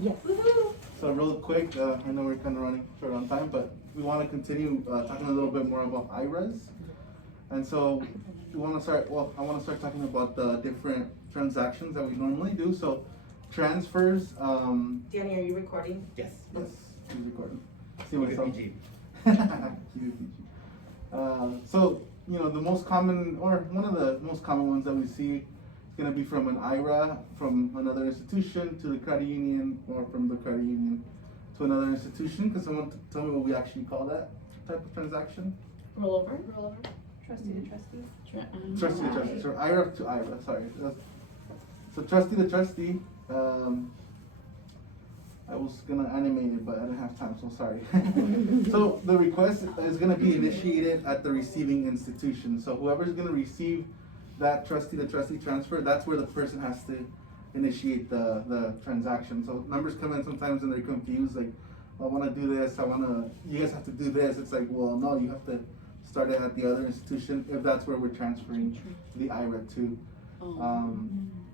Yes. So real quick, I know we're kind of running short on time, but we want to continue talking a little bit more about IRAs. And so we want to start, well, I want to start talking about the different transactions that we normally do. So transfers, Danny, are you recording? Yes. yes, he's recording. See Keep it myself. PG. Keep it PG. So, you know, the most common, or one of the most common ones that we see is going to be from an IRA, from another institution to the credit union, or from the credit union to another institution. Can someone tell me what we actually call that type of transaction? Rollover? Rollover. Trustee to trustee. Trustee to trustee, so IRA to IRA, sorry. So trustee to trustee, I was gonna animate it, but I didn't have time, so sorry. So the request is gonna be initiated at the receiving institution. So whoever's gonna receive that trustee to trustee transfer, that's where the person has to initiate the transaction. So numbers come in sometimes and they're confused, like, I wanna do this, you guys have to do this. It's like, well, no, you have to start it at the other institution if that's where we're transferring the IRA to.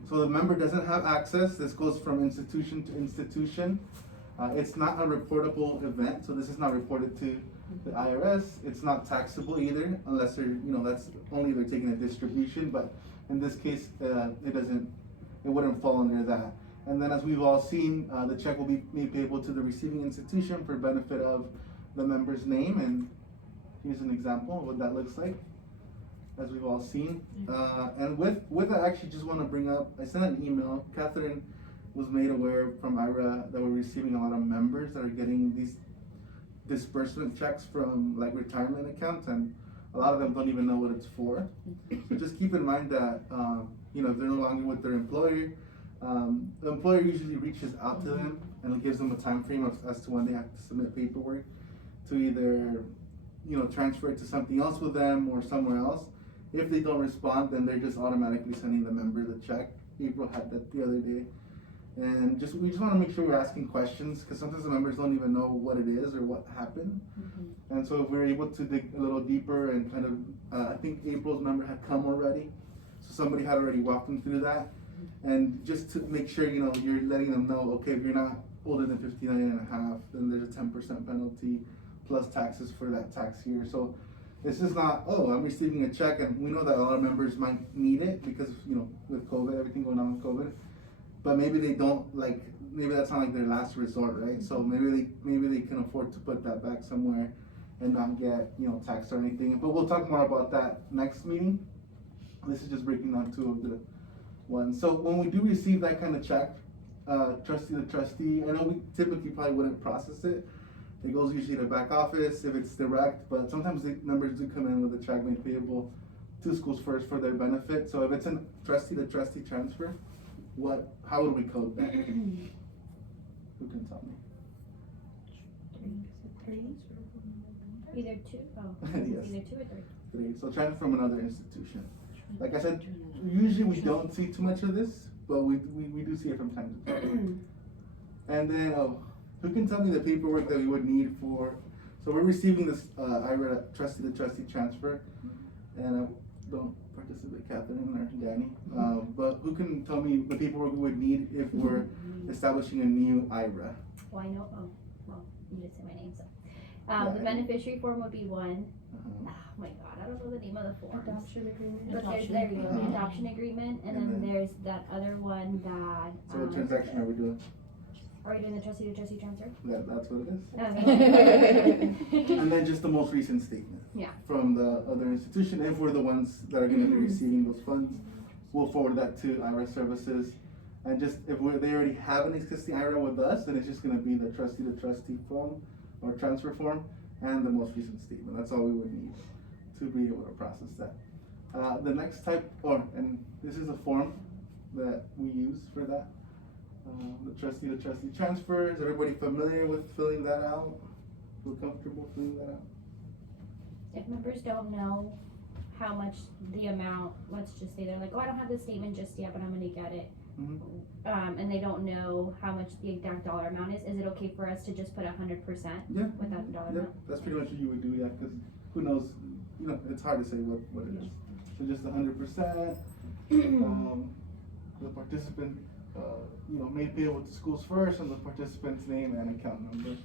So the member doesn't have access. This goes from institution to institution. It's not a reportable event, so this is not reported to the IRS. It's not taxable either, unless they're, that's only they're taking a distribution. But in this case, it wouldn't fall under that. And then, as we've all seen, the check will be made payable to the receiving institution for benefit of the member's name. And here's an example of what that looks like, as we've all seen. And with that, I actually just want to bring up, I sent an email. Catherine was made aware from IRA that we're receiving a lot of members that are getting these disbursement checks from like retirement accounts, and a lot of them don't even know what it's for. So just keep in mind that, if they're no longer with their employer, the employer usually reaches out to them and gives them a time frame as to when they have to submit paperwork to either transfer it to something else with them or somewhere else. If they don't respond, then they're just automatically sending the member the check. April had that the other day. And we just want to make sure we're asking questions, because sometimes the members don't even know what it is or what happened. And so if we're able to dig a little deeper and kind of, I think April's member had come already, so somebody had already walked them through that. And just to make sure, you're letting them know, okay, if you're not older than 59 and a half, then there's a 10% penalty plus taxes for that tax year. So it's just not, I'm receiving a check, and we know that a lot of members might need it because, with COVID, everything going on with COVID, but maybe they don't, maybe that's not like their last resort, right? So maybe they can afford to put that back somewhere and not get, taxed or anything. But we'll talk more about that next meeting. This is just breaking down two of the ones. So when we do receive that kind of check, trustee to trustee, I know we typically probably wouldn't process it. It goes usually to back office if it's direct, but sometimes the members do come in with a check made payable to schools first for their benefit. So if it's a trustee to trustee transfer, how would we code that? Who can tell me? Either two. Yes. Either 2 or 3. 3. So transfer from another institution. Like I said, usually we don't see too much of this, but we do see it from time to time. And then, who can tell me the paperwork that we would need for, so we're receiving this IRA trustee to trustee transfer, and I don't participate, Catherine or Danny, but who can tell me the paperwork we would need if we're establishing a new IRA? Well, I know, you just said my name, so. The beneficiary form would be one. Oh my God, I don't know the name of the form. Adoption agreement. But there you go, the adoption agreement, and then there's that other one that. So what transaction are we doing? Are we doing the trustee to trustee transfer? That's what it is. Okay. And then just the most recent statement. Yeah. From the other institution. If we're the ones that are going to be receiving those funds, we'll forward that to IRA services. And just if they already have an existing IRA with us, then it's just going to be the trustee to trustee form or transfer form and the most recent statement. That's all we would need to be able to process that. The next type, and this is a form that we use for that. The trustee to trustee transfer. Is everybody familiar with filling that out? Feel comfortable filling that out? If members don't know how much the amount, let's just say they're like, I don't have the statement just yet, but I'm gonna get it. And they don't know how much the exact dollar amount is it okay for us to just put 100% without the dollar amount? That's pretty much what you would do, because who knows, it's hard to say what it is. So just 100%, the participant made payable to schools first, and the participant's name and account number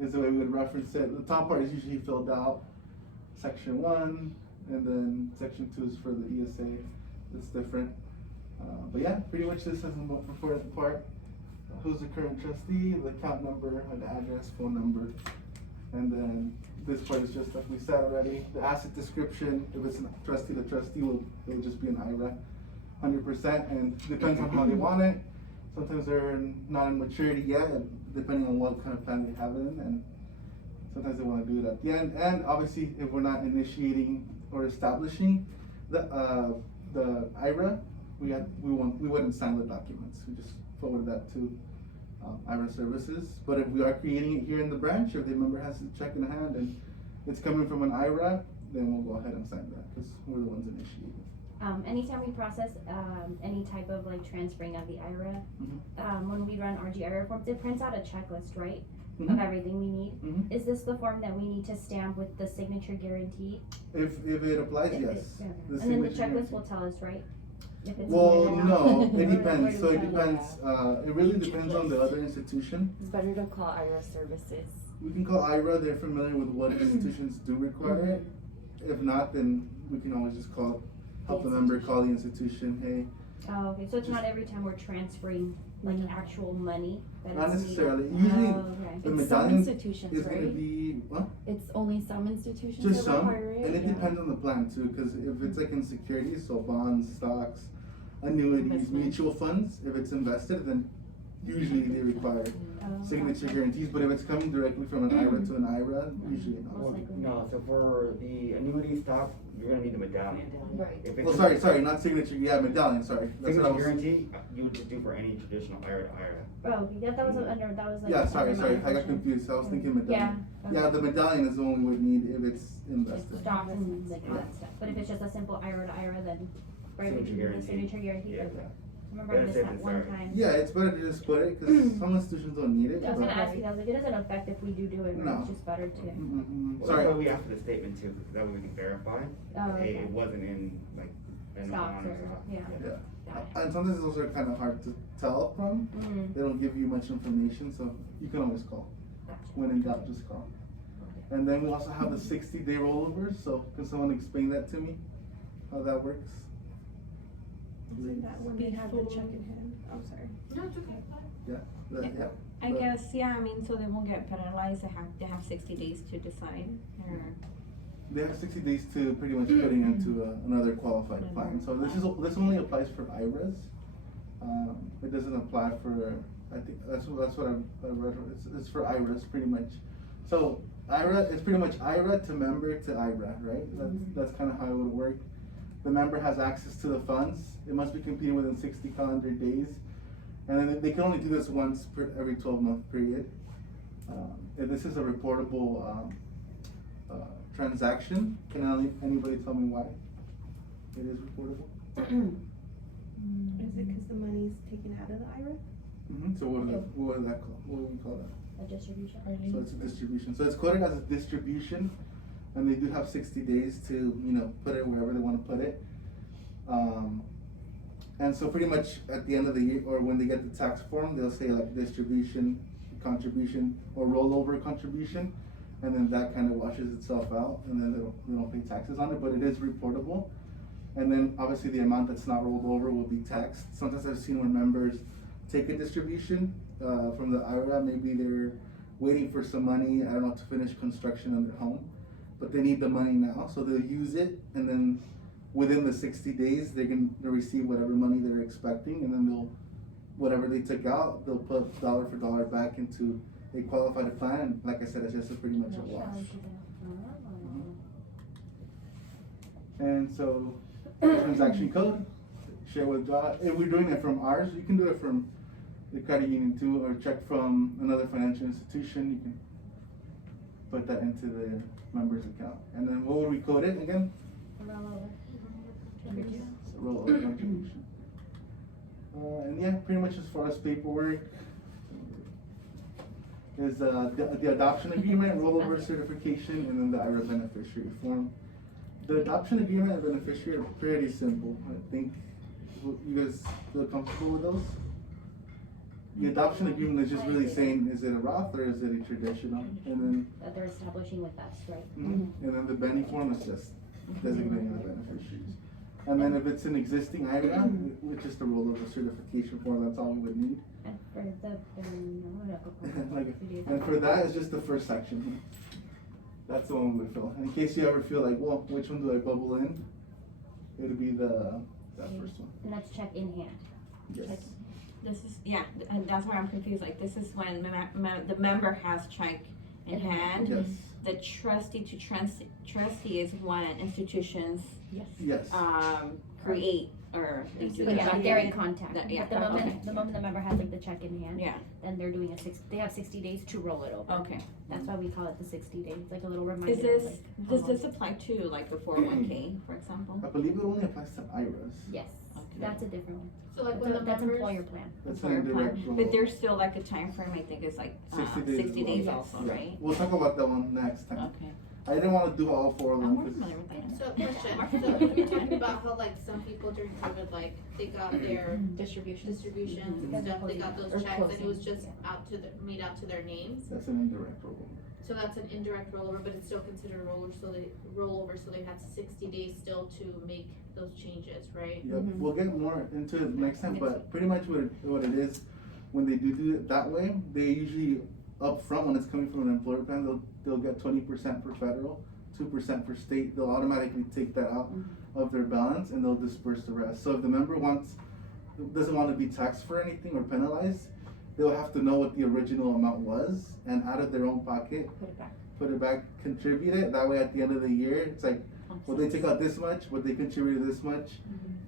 is the way we would reference it. The top part is usually filled out, section 1, and then section 2 is for the ESA. It's different. But yeah, pretty much this is the most important part. Who's the current trustee, the account number, and the address, phone number. And then this part is just like we said already, the asset description. If it's a trustee, the trustee will just be an IRA, 100%, and depends on how they want it. Sometimes they're not in maturity yet, depending on what kind of plan they have it in, and sometimes they want to do it at the end. And obviously, if we're not initiating or establishing the IRA, we wouldn't sign the documents. We just forward that to IRA services. But if we are creating it here in the branch, if the member has a check in hand and it's coming from an IRA, then we'll go ahead and sign that because we're the ones initiating. Anytime we process any type of like transferring of the IRA, when we run RG-IRA forms, it prints out a checklist, right? Of everything we need. Is this the form that we need to stamp with the signature guarantee? If it applies, yes. Yeah. The And then the signature checklist guarantee. will tell us, right? If it's Well, needed or no, not. it depends. So it Where do we go? depends. It really depends on the other institution. It's better to call IRA services. We can call IRA. They're familiar with what institutions do require it. If not, then we can always just help the member call the institution. Hey, Oh, okay, so it's not every time we're transferring like actual money that not it's needed? necessarily. Usually, Oh, okay. the It's some medallion institutions, is going to right? be what? It's only some institutions Just that some, require it. and it yeah. depends on the plan too. Because if it's like in securities, so bonds, stocks, annuities, Investment. mutual funds, if it's invested, then usually they require Oh, signature gotcha. guarantees. But if it's coming directly from an IRA to an IRA, usually not. Most likely. No, so for the annuity stock, you're gonna need the medallion. Right. If Well, it's sorry, not signature. Yeah, medallion. Sorry, that's what I signature was. guarantee, you would just do for any traditional IRA to IRA. Oh, yeah, that was that was like. Yeah, sorry, under my I got question. confused. I was thinking Yeah. medallion. Yeah, the medallion is the one we would need if it's invested. Stocks and like all that stuff, but if it's just a simple IRA to IRA, then right, we Signature can do the guarantee. signature guarantee. Yeah. Okay. Remember I Yeah, missed safe that and one sorry. time. Yeah, it's better to just put it because some institutions don't need it. I was gonna but- ask you, I was like, it doesn't affect if we do it, right? No. It's just better to. Well, Sorry. that's why we asked for the statement too, because that way we can verify. Oh, Hey, okay. it wasn't in like an Stocks bond or or- stock. yeah. Yeah. And sometimes those are kind of hard to tell from. Mm, They don't give you much information, so you can always call. gotcha. When in doubt, just call. And then we also have the 60-day rollover. So can someone explain that to me? How that works? That when they have the check in hand, I'm sorry. No, it's okay. Yeah. I But- guess, yeah, I mean, so they won't get penalized, they have 60 days to decide, or? They have 60 days to pretty much putting into another qualified plan. So this only applies for IRAs. It doesn't apply for, I think that's what I read. It's for IRAs pretty much. So IRA is pretty much IRA to member to IRA, right? That's kind of how it would work. The member has access to the funds. It must be completed within 60 calendar days. And then they can only do this once per every 12-month period. And this is a reportable transaction. Can anybody tell me why it is reportable? Is it because the money's taken out of the IRA? So what would that call? What would we call that? A distribution. So it's a distribution. So it's coded as a distribution, and they do have 60 days to put it wherever they want to put it. And so pretty much at the end of the year, or when they get the tax form, they'll say like distribution, contribution, or rollover contribution, and then that kind of washes itself out, and then they don't pay taxes on it, but it is reportable. And then obviously the amount that's not rolled over will be taxed. Sometimes I've seen when members take a distribution from the IRA, maybe they're waiting for some money, I don't know, to finish construction on their home, but they need the money now, so they'll use it, and then within the 60 days, they'll receive whatever money they're expecting, and then whatever they took out, they'll put dollar for dollar back into a qualified plan, and like I said, it's just pretty much a wash. And so, transaction code, share withdraw. If we're doing it from ours, you can do it from the credit union too, or check from another financial institution. You can put that into the member's account. And then what would we code it again? So rollover contribution. And yeah, pretty much as far as paperwork, is the adoption agreement, rollover certification, and then the IRA beneficiary form. The adoption agreement and beneficiary are pretty simple. I think you guys feel comfortable with those? The adoption agreement is just really saying, is it a Roth or is it a traditional? And That they're establishing with us, right? then, and then the Benny form is just designating the beneficiaries. And then if it's an existing IRA, which is the rollover certification form, that's all we would need. And for the, Like, and for that, it's just the first section. That's the one we would fill. In case you ever feel like, well, which one do I bubble in? It'll be that first one. And that's check in hand. Yes. This is, yeah, and that's where I'm confused, like, this is when the member has check in hand. Yes. The trustee to trustee is when institutions, Yes. create, or they do. But yeah, like they're in that. contact. That- yeah, The moment, okay. the moment the member has like the check in hand, Yeah, then they're doing they have 60 days to roll it over. okay. That's why we call it the 60 days. It's like a little reminder. Is of, this, like, does how this long- apply to like the 401k, for example? I believe it only applies to IRAs. Yes, Okay. that's a different one. So like when the That's members, employer plan. That's an Employer plan. indirect rollover. But there's still like a time frame. I think it's like 60 days 60 as well. days Yes. also, Yeah. right? We'll talk about that one next time. Okay. I didn't want to do all four of I'm them. more 'cause- familiar with that. So question, so you're talking about how like some people during COVID, like they got their Distribution. distributions Mhm. and stuff, they got those Or checks and it was closing, just made out to their names. That's an indirect rollover. So that's an indirect rollover, but it's still considered a rollover, so they had 60 days still to make those changes, right? Yep, Mhm. we'll get more into it next time, but pretty much what it is, when they do it that way, they usually up front, when it's coming from an employer plan, they'll get 20% for federal, 2% for state. They'll automatically take that out of their balance and they'll disperse the rest. So if the member doesn't want to be taxed for anything or penalized, they'll have to know what the original amount was and out of their own pocket, Put it back. contribute it. That way at the end of the year, it's like, well, they took out this much, but they contributed this much,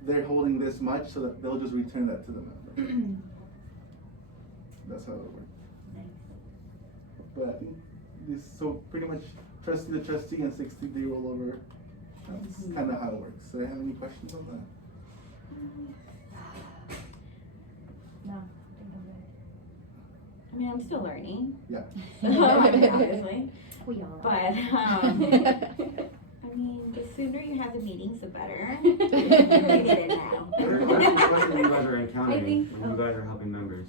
they're holding this much, so that they'll just return that to the member. That's how it works. But I think this, so pretty much trustee to trustee and 60-day rollover, that's kind of how it works. So, do you have any questions on that? No, I think I'm good. I mean, I'm still learning. Yeah. Obviously. We are. But, I mean, the sooner you have the meetings, the better. We need it now. What are questions you guys are I encountering think- when you guys are helping members?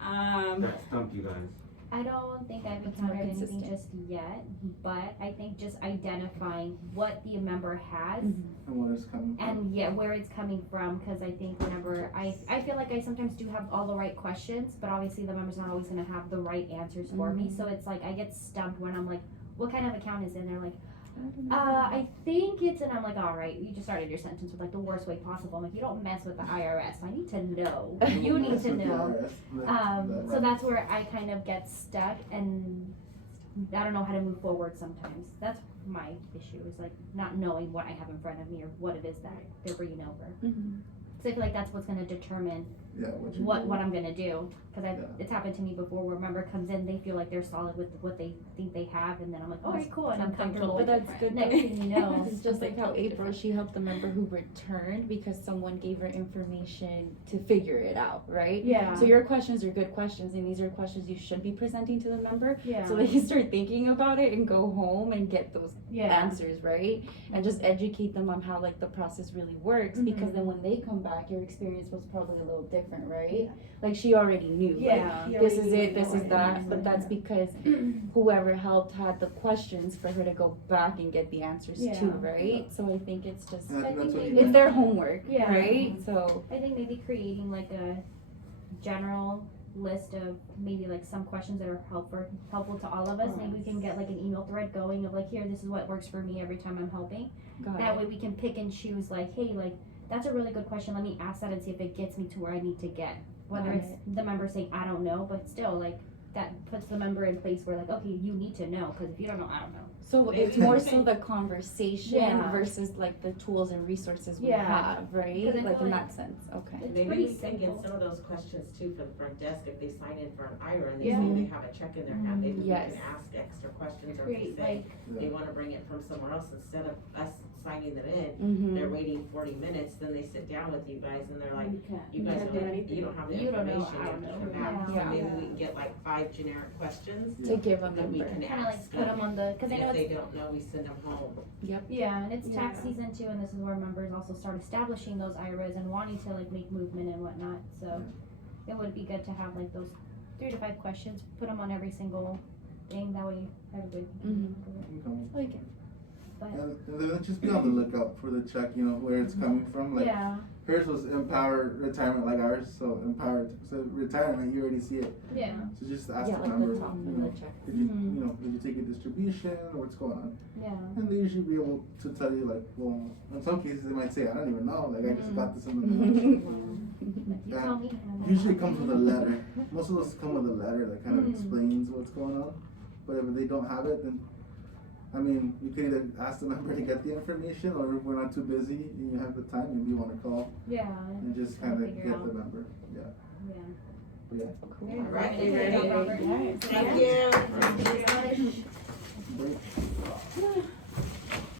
That stumped you guys? I don't think I've It's more encountered anything consistent. just yet, but I think just identifying what the member has And what is coming? and where it's coming from, because I think whenever I feel like I sometimes do have all the right questions, but obviously the member's not always gonna have the right answers for me, so it's like I get stumped when I'm like, what kind of account is it? And they're like, I think it's, and I'm like, all right, you just started your sentence with like the worst way possible. I'm like, you don't mess with the IRS. I need to know. You need That's to with the know. IRS, So that's where I kind of get stuck, and I don't know how to move forward sometimes. That's my issue, is like not knowing what I have in front of me or what it is that they're bringing over. So I feel like that's what's going to determine yeah, what I'm going to do. Because Yeah. it's happened to me before where a member comes in, they feel like they're solid with what they think they have, and then I'm like, all right, cool, and I'm comfortable. But that's good. Next thing you know, It's just like how April, she helped the member who returned because someone gave her information to figure it out, right? yeah, So your questions are good questions, and these are questions you should be presenting to the member, yeah, so they can start thinking about it and go home and get those yeah, answers, right? And just educate them on how like the process really works, because then when they come back, your experience was probably a little different, right? Like she already knew, like, yeah. this is it, this is that, but that's because whoever helped had the questions for her to go back and get the answers Yeah. to, right? So I think it's just, And I think that's what it's you it's their homework, Yeah. right? So, I think maybe creating like a general list of maybe like some questions that are helpful to all of us. Maybe we can get like an email thread going of like, here, this is what works for me every time I'm helping. got That it. way we can pick and choose like, hey, like that's a really good question. Let me ask that and see if it gets me to where I need to get. Whether Got it's the member saying, I don't know, but still like that puts the member in place where like, okay, you need to know, because if you don't know, I don't know. So Maybe it's we more can- so the conversation Yeah. versus like the tools and resources we Yeah. have, right? 'Cause I Like feel in like- that sense, okay. It's Maybe pretty we can get simple. some of those questions too for the front desk, if they sign in for an IRA and they Yeah. say they have a check in their hand, maybe we Yes. can ask extra questions, or if Create they say like, they wanna bring it from somewhere else, instead of us signing them in, Mm-hmm. they're waiting 40 minutes, then they sit down with you guys and they're like, you guys can't do anything. you don't have the You don't know, information, I you don't have to know. come back. So Yeah. maybe we can get like 5 generic questions To give a that we member. can kind of like ask put them on the, because I and know if it's they don't know, we send them home. yeah, and it's tax Yeah. season too, and this is where members also start establishing those IRAs and wanting to like make movement and whatnot. So it would be good to have like those 3 to 5 questions, put them on every single thing, that way everybody can. Okay. Okay. But, And then just be on the lookout for the check, you know, where it's coming from. Like yeah, hers was Empower Retirement, like ours, so Empowered. So retirement, you already see it. yeah, So just ask Yeah, the like member, the top you of know, the check. did you, Mhm. you know, did you take a distribution or what's going on? yeah. And they usually be able to tell you, like, well, in some cases they might say, I don't even know, like I just Mhm. got this in the mail. But you Yeah. tell me. Usually it comes with a letter. Most of those come with a letter that kind of Mhm. explains what's going on. But if they don't have it, then, I mean, you could either ask the member to get the information, or if we're not too busy and you have the time, maybe you want to call Yeah, and just Try to kind of figure get the out. member. Yeah. yeah. But yeah. Cool. Right, Thank you, ready? Robert. Yes. Thank you. Break.